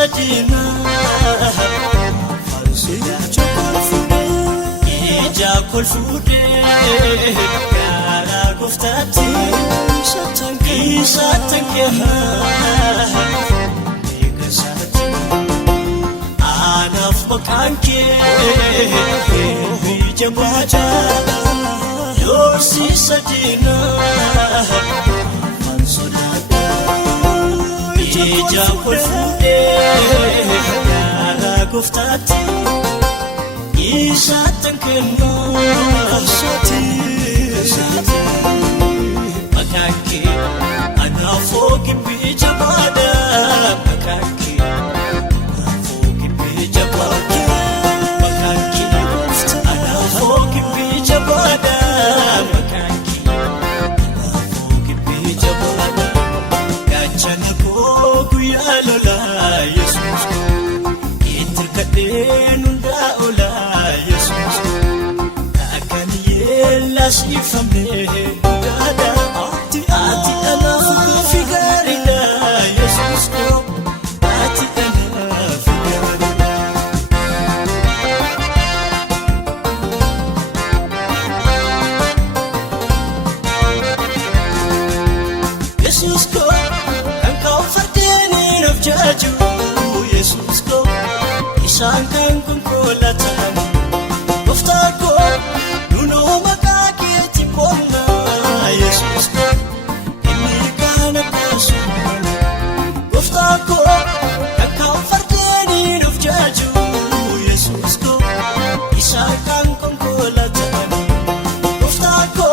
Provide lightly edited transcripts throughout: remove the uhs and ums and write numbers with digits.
sadina fansida chokolfude ija kolfude gara goftati satanke igasati anaf makanke bijabata yorsi sadina fansida ija kolfude gara goftati satanke makanke anafoki bijabada makanke anafoki bijabada makanke anafoki bijabada makanke anafoki bijabada gachana ko guyalola yesus itirkadenunda ola yesus akan yelas ifame dada ati ana figarida yesus ko ati ana figarida yesus ko kan kau fardeni rafjaju yesus ko isan kan kulatan goftako nuno makaketi ponna yesus ko imikana kasuna goftako kakau fardeni rafjaju yesus ko isan kan kulatan goftako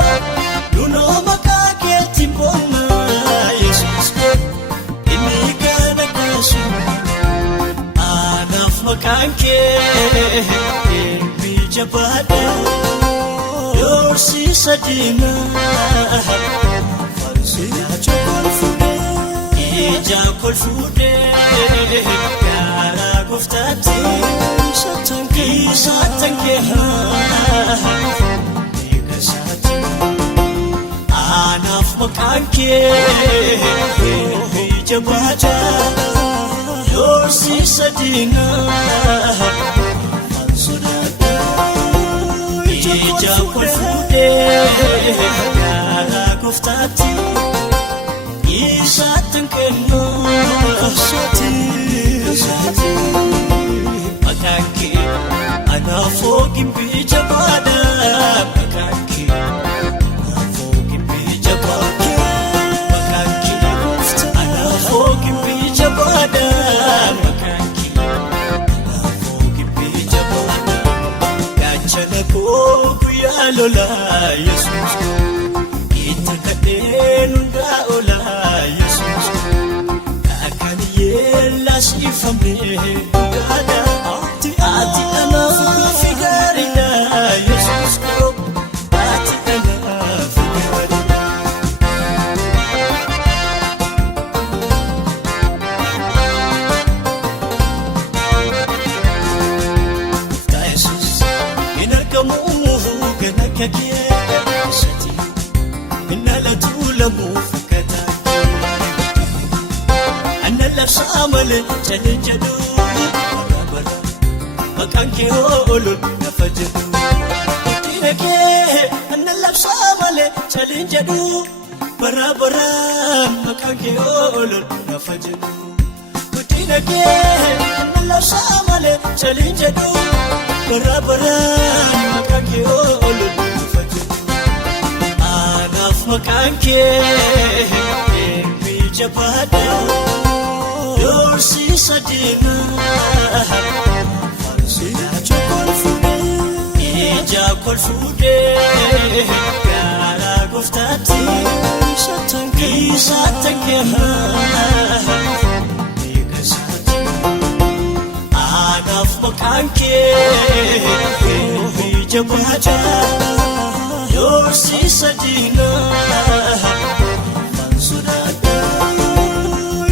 nuno makaketi ponna yesus ko imikana kasuna anaf makanke bijabada yorsi sadina fansida chokolfude ija kolfude gara goftati satanke igasati anaf makanke bijabada yorsi sadina fansida ija kolfude gara goftati satanke makanke anafoki bijabada makanke anafoki bijabada makanke anafoki bijabada makanke anafoki bijabada gachana ko guyalola yesus itirkadenunda ola yesus akan yelas ifame dada ati ana figarida yesus ko ati ana figarida Jesus inarkamu ganakake sati minala tulamu fakata anala samale jadu bara makanke olul nafajadu tinake anala samale jadu bara makanke olul nafajadu tinake anala samale jadu bara makanke olul nafajadu anaf makanke bijabada yorsi sadina fansida chokolfude ija kolfude gara goftati satanke igasati anaf makanke bijabada yorsi sadina fansida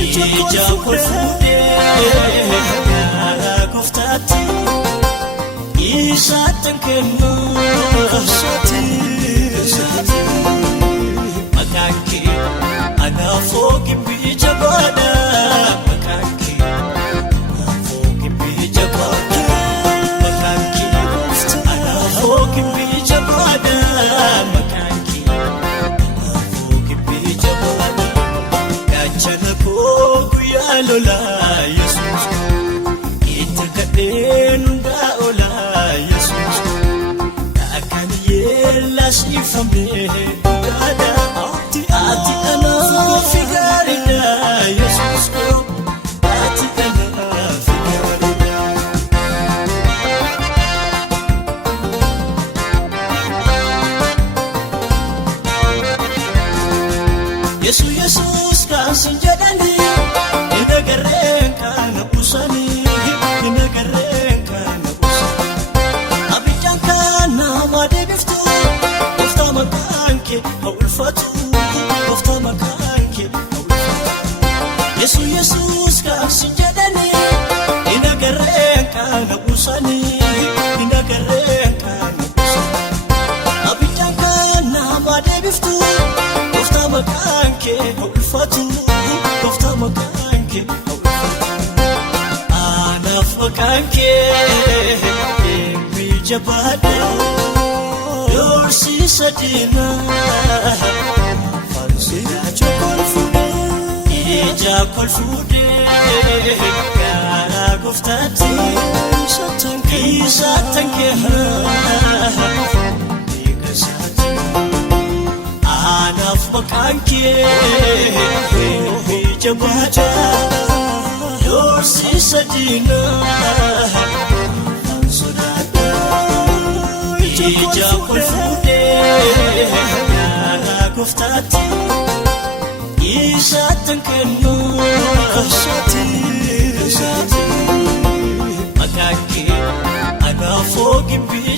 ija kolfude gara goftati satanke makanke anafoki bijabada makanke asifame gada ati ana figarida Jesus ko ati ana figarida Jesus kan sinjadani inagaren kana usani inagaren kana usani abidjan kana wade biftu ufta makanke ulfatu ufta makanke Jesus kan sinjadani inagaren kana usani inagaren kana usani abidjan kana wade biftu ufta makanke ulfatu ufta makanke anaf makanke bijabada yorsi sadina fansida chokol fude ija kol fude gara guftati satanke anaf makanke bijabada yorsi sadina fansida ija kol fude gara guftati satanke makanke ana fogimbi